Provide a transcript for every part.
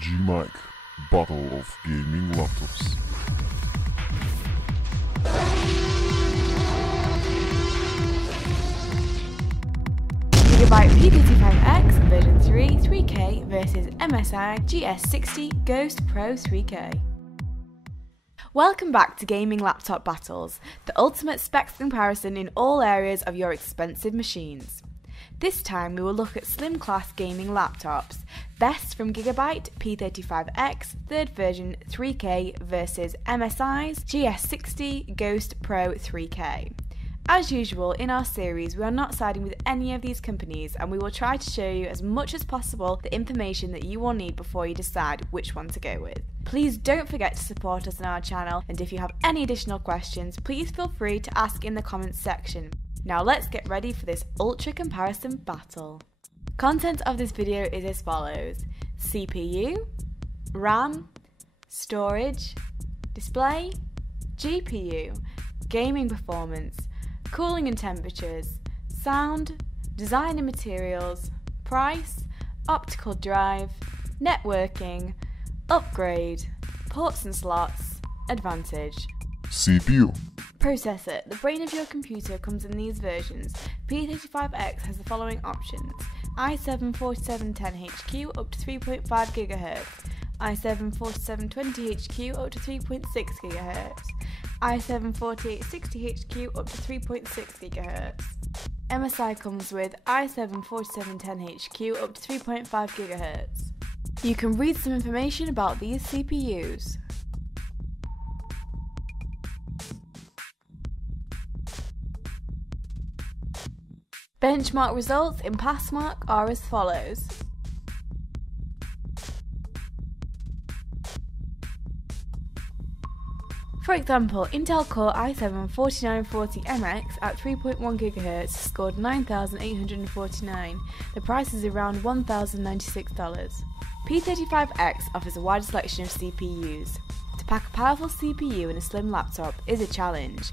G-Mic Battle of Gaming Laptops. Gigabyte P35X version 3 3K versus MSI GS60 GHOST PRO 3K. Welcome back to Gaming Laptop Battles, the ultimate specs comparison in all areas of your expensive machines. This time we will look at slim class gaming laptops, best from Gigabyte P35X 3rd version 3K versus MSI's GS60 GHOST PRO 3K. As usual in our series, we are not siding with any of these companies, and we will try to show you as much as possible the information that you will need before you decide which one to go with. Please don't forget to support us on our channel, and if you have any additional questions, please feel free to ask in the comments section. Now let's get ready for this ultra comparison battle. Content of this video is as follows: CPU, RAM, storage, display, GPU, gaming performance, cooling and temperatures, sound, design and materials, price, optical drive, networking, upgrade, ports and slots, advantage. CPU. Processor. The brain of your computer comes in these versions. P35X has the following options: i7-4710HQ up to 3.5 GHz, i7-4720HQ up to 3.6 GHz, i7-4860HQ up to 3.6 GHz. MSI comes with i7-4710HQ up to 3.5 GHz. You can read some information about these CPUs. Benchmark results in Passmark are as follows. For example, Intel Core i7-4940MX at 3.1 GHz scored 9,849. The price is around $1,096. P35X offers a wide selection of CPUs. To pack a powerful CPU in a slim laptop is a challenge.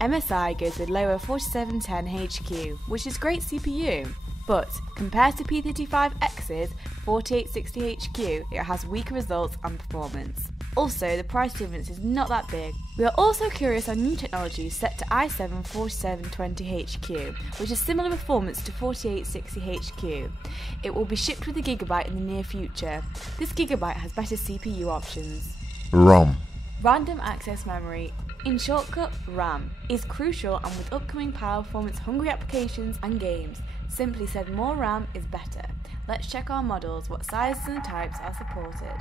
MSI goes with lower 4710HQ, which is great CPU, but compared to P35X's 4860HQ, it has weaker results and performance. Also, the price difference is not that big. We are also curious on new technologies set to i7-4720HQ, which is similar performance to 4860HQ. It will be shipped with the Gigabyte in the near future. This Gigabyte has better CPU options. RAM. Random access memory, in shortcut RAM, is crucial, and with upcoming power performance hungry applications and games, simply said more RAM is better. Let's check our models, what sizes and types are supported.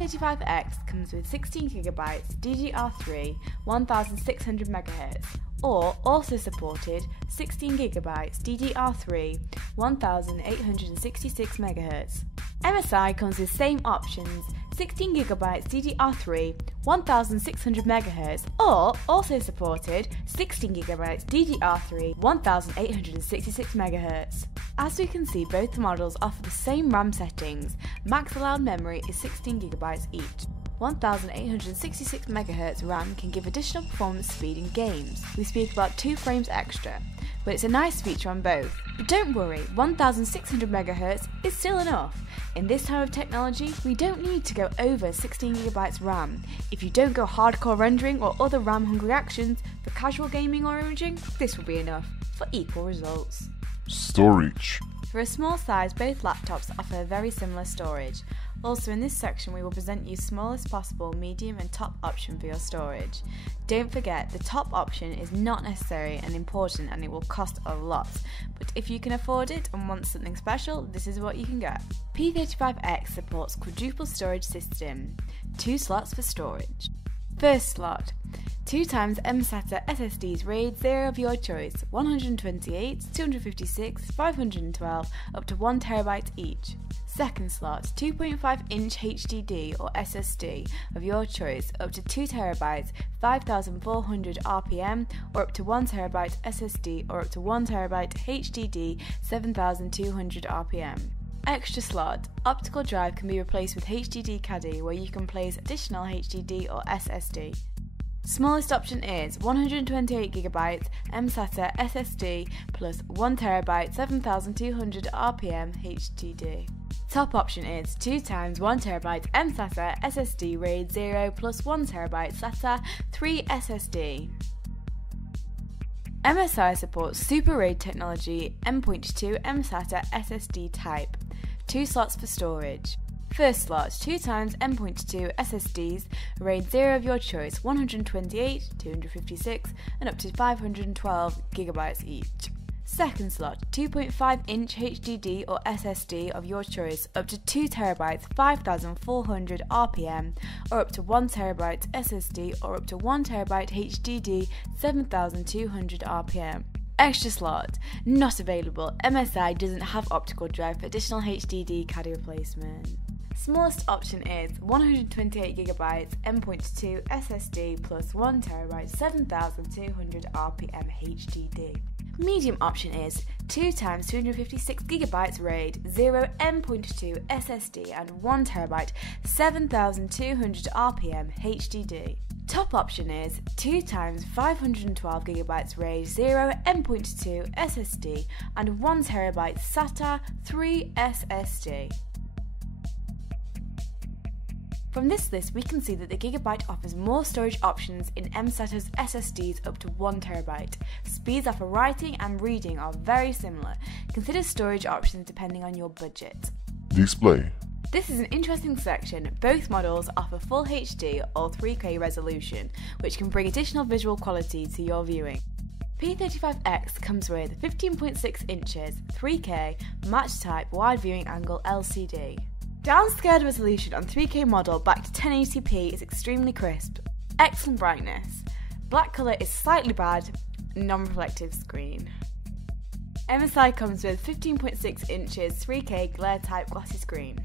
P35X comes with 16GB DDR3 1600 MHz, or also supported 16GB DDR3 1866 MHz. MSI comes with same options, 16GB DDR3 1600 MHz, or also supported 16GB DDR3 1866 MHz. As we can see, both models offer the same RAM settings. Max allowed memory is 16GB each. 1866 MHz RAM can give additional performance speed in games. We speak about 2 frames extra, but it's a nice feature on both. But don't worry, 1600 MHz is still enough. In this time of technology, we don't need to go over 16GB RAM. If you don't go hardcore rendering or other RAM hungry actions, for casual gaming or imaging, this will be enough for equal results. Storage. For a small size, both laptops offer very similar storage. Also in this section we will present you smallest possible medium and top option for your storage. Don't forget, the top option is not necessary and important, and it will cost a lot, but if you can afford it and want something special, this is what you can get. P35X supports quadruple storage system, 2 slots for storage. First slot, 2x mSATA SSDs RAID 0 of your choice, 128, 256, 512, up to 1TB each. Second slot, 2.5-inch HDD or SSD of your choice, up to 2TB, 5400 RPM, or up to 1TB SSD, or up to 1TB HDD, 7200 RPM. Extra slot, optical drive can be replaced with HDD caddy, where you can place additional HDD or SSD. Smallest option is 128GB mSATA SSD plus 1TB 7200 RPM HDD. Top option is 2x 1TB mSATA SSD RAID 0 plus 1TB SATA 3 SSD. MSI supports Super RAID technology M.2 mSATA SSD type. 2 slots for storage. First slot, 2x M.2 SSDs, RAID 0 of your choice, 128, 256 and up to 512 GB each. Second slot, 2.5-inch HDD or SSD of your choice, up to 2TB 5400 RPM, or up to 1TB SSD or up to 1TB HDD 7200 RPM. Extra slot, not available. MSI doesn't have optical drive for additional HDD caddy replacement. Smallest option is 128GB M.2 SSD plus 1TB 7200 RPM HDD. Medium option is 2x 256GB RAID 0 M.2 SSD and 1TB 7200 RPM HDD. Top option is 2x 512GB RAID 0 M.2 SSD and 1TB SATA 3 SSD. From this list, we can see that the Gigabyte offers more storage options in mSATA's SSDs up to 1TB. Speeds for writing and reading are very similar. Consider storage options depending on your budget. Display. This is an interesting section. Both models offer Full HD or 3K resolution, which can bring additional visual quality to your viewing. P35X comes with 15.6 inches, 3K, match type wide viewing angle LCD. Downscaled resolution on 3K model back to 1080p is extremely crisp. Excellent brightness. Black colour is slightly bad. Non-reflective screen. MSI comes with 15.6 inches 3K glare type glossy screen.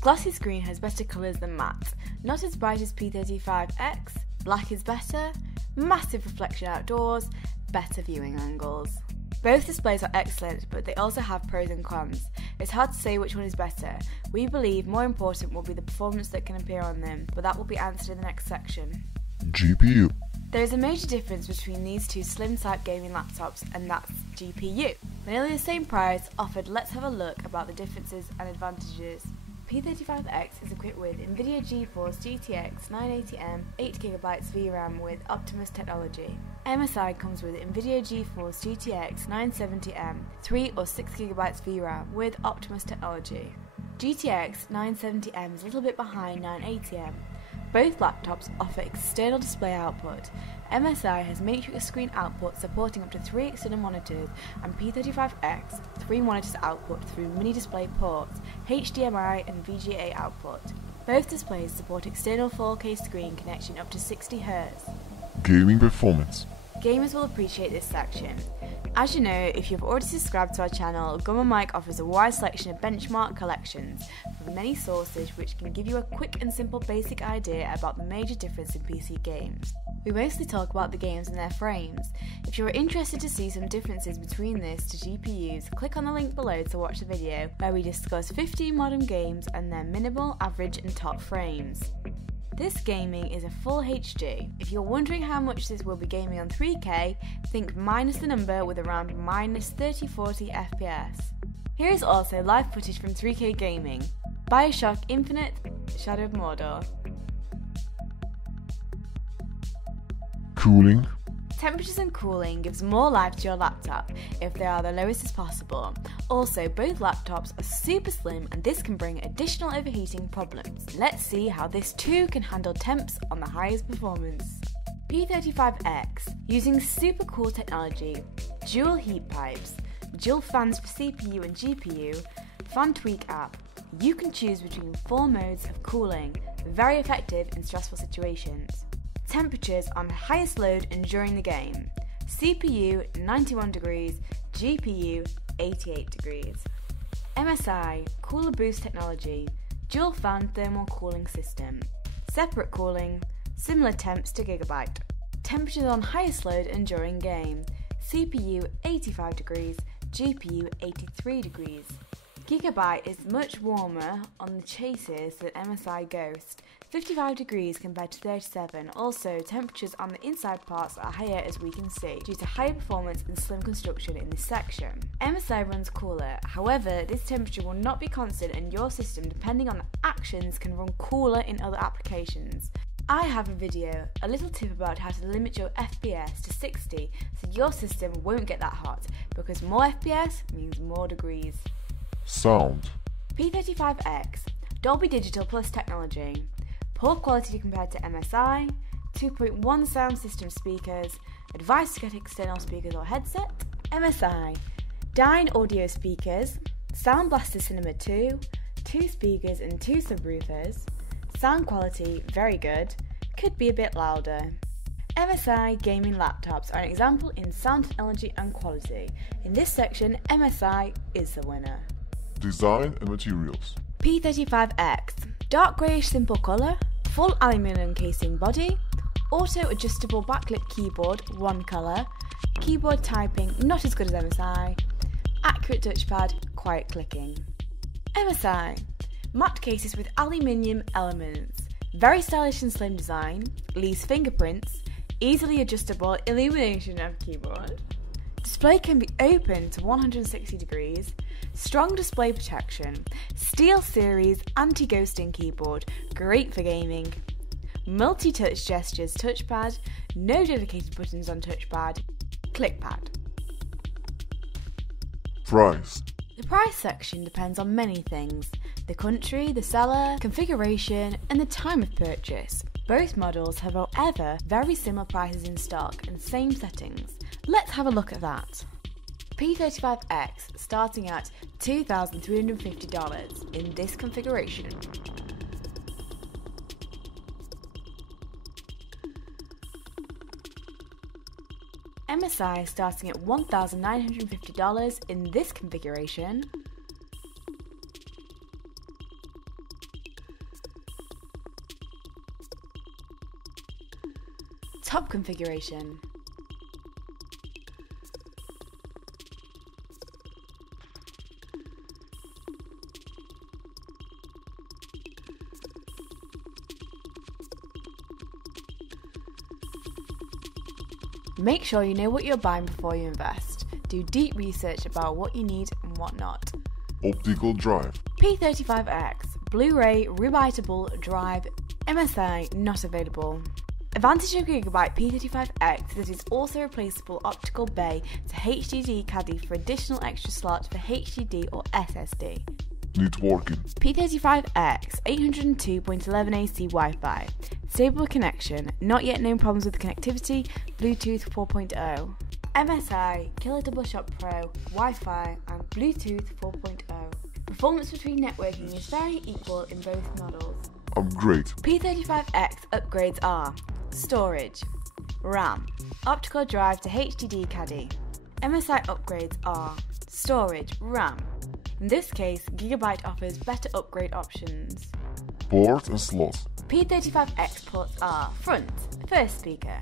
Glossy screen has better colours than matte. Not as bright as P35X. Black is better. Massive reflection outdoors. Better viewing angles. Both displays are excellent, but they also have pros and cons. It's hard to say which one is better. We believe more important will be the performance that can appear on them, but that will be answered in the next section. GPU. There is a major difference between these two slim-type gaming laptops, and that's GPU. For nearly the same price offered, let's have a look about the differences and advantages. P35X is equipped with NVIDIA GeForce GTX 980M 8GB VRAM with Optimus technology. MSI comes with NVIDIA GeForce GTX 970M 3 or 6GB VRAM with Optimus technology. GTX 970M is a little bit behind 980M. Both laptops offer external display output. MSI has matrix screen output supporting up to 3 external monitors, and P35X 3 monitors output through mini display ports, HDMI and VGA output. Both displays support external 4K screen connection up to 60Hz. Gaming performance. Gamers will appreciate this section. As you know, if you've already subscribed to our channel, Gamma Mic offers a wide selection of benchmark collections from many sources which can give you a quick and simple basic idea about the major difference in PC games. We mostly talk about the games and their frames. If you're interested to see some differences between this to GPUs, click on the link below to watch the video where we discuss 15 modern games and their minimal, average and top frames. This gaming is a full HD. If you're wondering how much this will be gaming on 3K, think minus the number with around minus 30-40 FPS. Here is also live footage from 3K gaming. BioShock Infinite, Shadow of Mordor. Cooling. Temperatures and cooling gives more life to your laptop if they are the lowest as possible. Also, both laptops are super slim and this can bring additional overheating problems. Let's see how this too can handle temps on the highest performance. P35X, using super cool technology, dual heat pipes, dual fans for CPU and GPU, fan tweak app. You can choose between 4 modes of cooling, very effective in stressful situations. Temperatures on highest load and during the game. CPU 91 degrees, GPU 88 degrees. MSI Cooler Boost technology, dual fan thermal cooling system. Separate cooling, similar temps to Gigabyte. Temperatures on highest load and during game. CPU 85 degrees, GPU 83 degrees. Gigabyte is much warmer on the chases than MSI GHOST, 55 degrees compared to 37. Also, temperatures on the inside parts are higher as we can see, due to higher performance and slim construction in this section. MSI runs cooler, however, this temperature will not be constant and your system, depending on the actions, can run cooler in other applications. I have a video, a little tip about how to limit your FPS to 60 so your system won't get that hot, because more FPS means more degrees. Sound. P35X, Dolby Digital Plus technology. Poor quality compared to MSI, 2.1 sound system speakers, advised to get external speakers or headset. MSI, Dyne audio speakers, Sound Blaster Cinema 2, 2 speakers and 2 subwoofers. Sound quality, very good, could be a bit louder. MSI gaming laptops are an example in sound technology and quality. In this section, MSI is the winner. Design and materials. P35X, dark greyish simple colour, full aluminium casing body, auto adjustable backlit keyboard, one colour, keyboard typing not as good as MSI, accurate touchpad, quiet clicking. MSI, matte cases with aluminium elements, very stylish and slim design, leaves fingerprints, easily adjustable illumination of keyboard. Display can be opened to 160 degrees, strong display protection, Steel Series anti-ghosting keyboard, great for gaming, multi-touch gestures touchpad, no dedicated buttons on touchpad, clickpad. Price. The price section depends on many things: the country, the seller, configuration, and the time of purchase. Both models have, however, very similar prices in stock and same settings. Let's have a look at that. P35X starting at $2,350 in this configuration. MSI starting at $1,950 in this configuration. Top configuration. Make sure you know what you're buying before you invest. Do deep research about what you need and what not. Optical drive. P35X, Blu-ray rewritable drive, MSI not available. Advantage of Gigabyte P35X is that it is also replaceable optical bay to HDD caddy for additional extra slots for HDD or SSD. Networking. P35X 802.11ac Wi-Fi, stable connection, not yet known problems with connectivity, Bluetooth 4.0. MSI GS60 Pro, Wi-Fi and Bluetooth 4.0. Performance between networking is very equal in both models. Upgrade. P35X upgrades are storage, RAM, optical drive to HDD caddy. MSI upgrades are storage, RAM. In this case, Gigabyte offers better upgrade options. Port and slot. P35X ports are front, first speaker,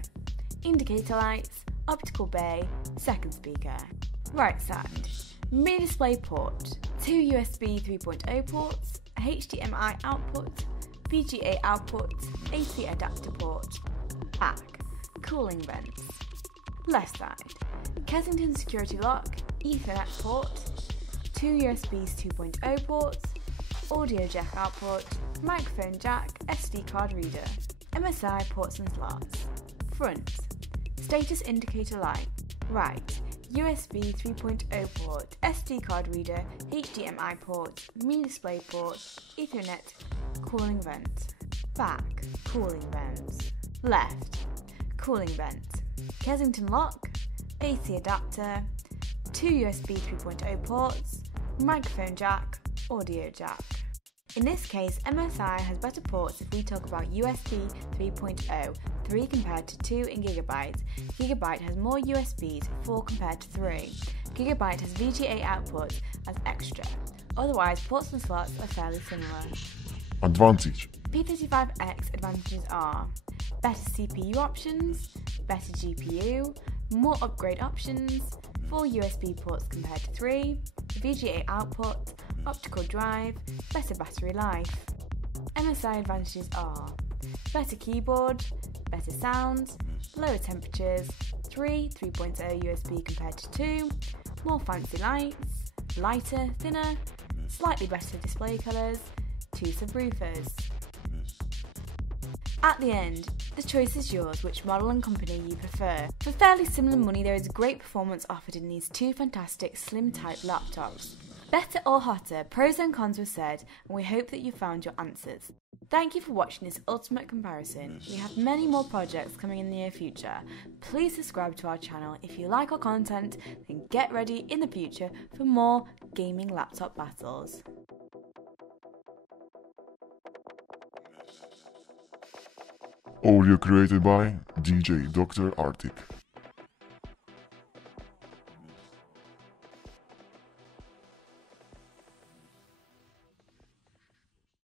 indicator lights, optical bay, second speaker. Right side, mini display port, 2 USB 3.0 ports, HDMI output, VGA output, AC adapter port. Back, cooling vents. Left side, Kensington security lock, Ethernet port, 2 USBs 2.0 ports, audio jack output, microphone jack, SD card reader. MSI ports and slots. Front, status indicator light. Right, USB 3.0 port, SD card reader, HDMI port, mini display port, Ethernet, cooling vent. Back, cooling vents. Left, cooling vent, Kensington lock, AC adapter, 2 USB 3.0 ports, microphone jack, audio jack. In this case, MSI has better ports if we talk about USB 3.0, 3 compared to 2 in Gigabyte. Gigabyte has more USBs, 4 compared to 3. Gigabyte has VGA output as extra. Otherwise, ports and slots are fairly similar. Advantage. P35X advantages are better CPU options, better GPU, more upgrade options, 4 USB ports compared to 3, VGA output, optical drive, better battery life. MSI advantages are better keyboard, better sound, lower temperatures, 3.0 USB compared to 2, more fancy lights, lighter, thinner, slightly better display colours, 2 subwoofers. At the end, the choice is yours which model and company you prefer. For fairly similar money, there is great performance offered in these two fantastic slim type laptops. Better or hotter, pros and cons were said, and we hope that you found your answers. Thank you for watching this ultimate comparison. We have many more projects coming in the near future. Please subscribe to our channel if you like our content, then get ready in the future for more gaming laptop battles. Audio created by DJ Dr. Arctic.